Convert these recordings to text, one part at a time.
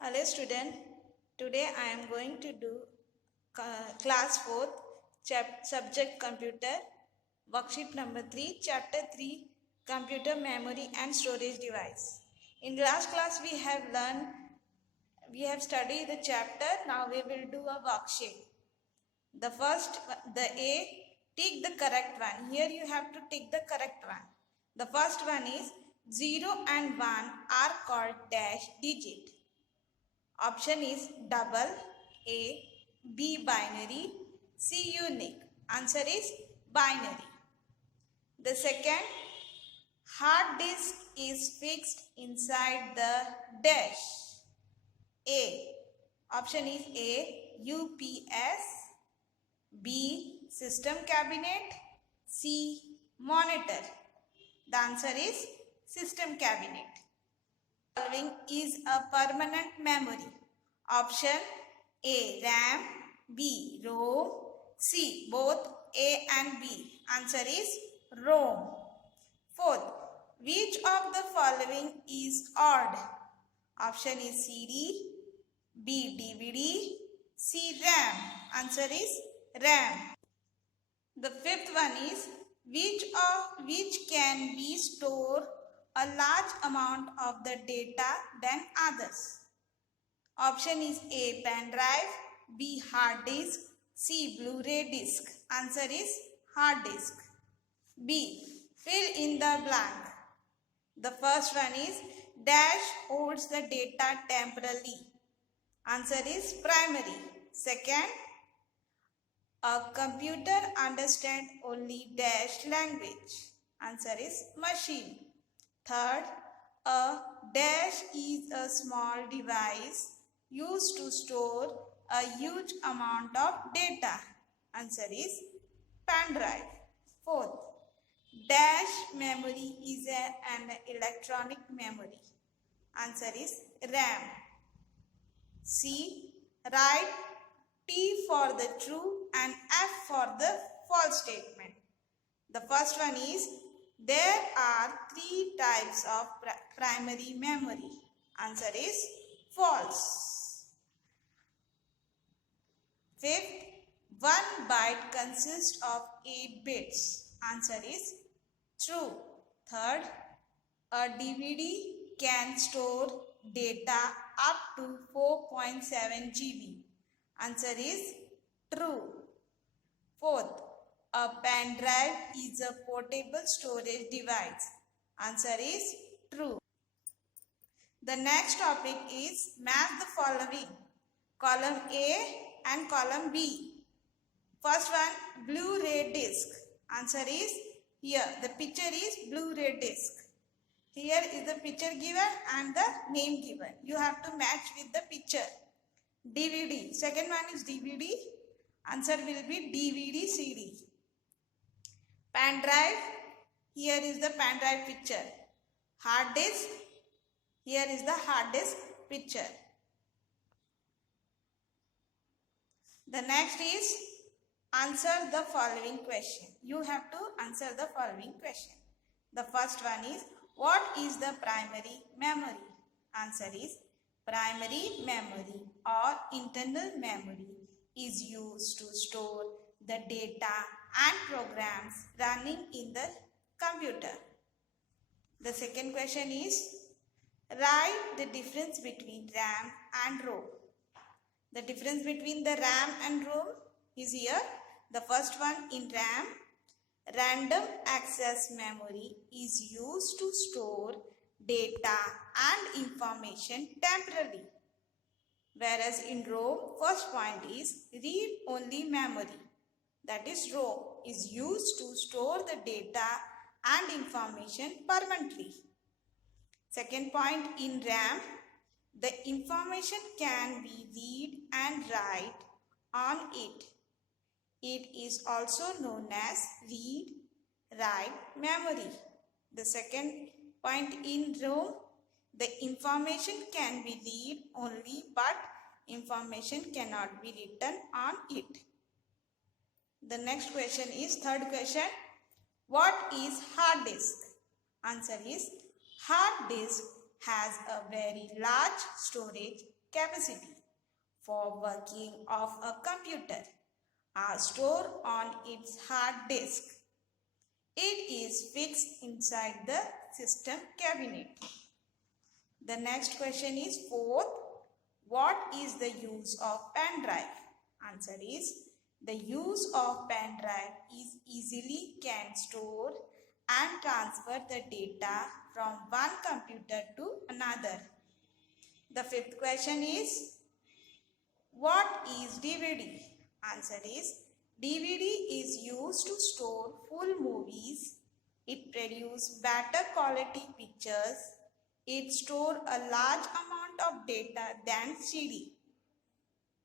Hello student, today I am going to do class 4th subject computer worksheet number 3 chapter 3 computer memory and storage device. In last class we have studied the chapter. Now we will do a worksheet. The A, tick the correct one. Here you have to tick the correct one. The first one is 0 and 1 are called dash digit. Option is double, A, B binary, C unique. Answer is binary. The second, hard disk is fixed inside the dash. A. Option is A, UPS, B, system cabinet, C, monitor. The answer is system cabinet. Following is a permanent memory. Option A, RAM, B, ROM, C, both A and B. Answer is ROM. Fourth, which of the following is odd? Option is CD, B, DVD, C, RAM. Answer is RAM. The fifth one is which can be stored a large amount of the data than others. Option is A, pen drive, B, hard disk, C, Blu-ray disc. Answer is hard disk. B, fill in the blank. The first one is dash holds the data temporarily. Answer is primary. Second, a computer understands only dash language. Answer is machine. Third, a dash is a small device used to store a huge amount of data. Answer is pen drive. Fourth, dash memory is an electronic memory. Answer is RAM. C, write T for the true and F for the false statement. The first one is there are 3 types of primary memory. Answer is false. Fifth, 1 byte consists of 8 bits. Answer is true. Third, a DVD can store data up to 4.7 GB. Answer is true. Fourth, a pen drive is a portable storage device. Answer is true. The next topic is match the following. Column A and column B. First one, Blu-ray disc. Answer is here. The picture is Blu-ray disc. Here is the picture given and the name given. You have to match with the picture. DVD. Second one is DVD. Answer will be DVD CD. Pen drive. Here is the pen drive picture. Hard disk. Here is the hard disk picture. The next is answer the following question. You have to answer the following question. The first one is what is the primary memory? Answer is primary memory or internal memory is used to store the data and programs running in the computer. The second question is write the difference between RAM and ROM. The difference between the RAM and ROM is here. The first one in RAM, random access memory is used to store data and information temporarily. Whereas in ROM, first point is read-only memory. That is ROM is used to store the data and information permanently. Second point in RAM, the information can be read and write on it. It is also known as read-write memory. The second point in ROM, the information can be read only but information cannot be written on it. The next question is third question. What is hard disk? Answer is hard disk has a very large storage capacity for working of a computer are stored on its hard disk. It is fixed inside the system cabinet. The next question is fourth. What is the use of pen drive? Answer is the use of pen drive is easily can store and transfer the data from one computer to another. The fifth question is what is DVD? Answer is DVD is used to store full movies. It produces better quality pictures. It stores a large amount of data than CD.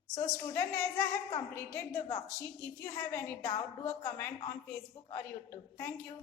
So student, as I have completed the worksheet, if you have any doubt, do a comment on Facebook or YouTube. Thank you.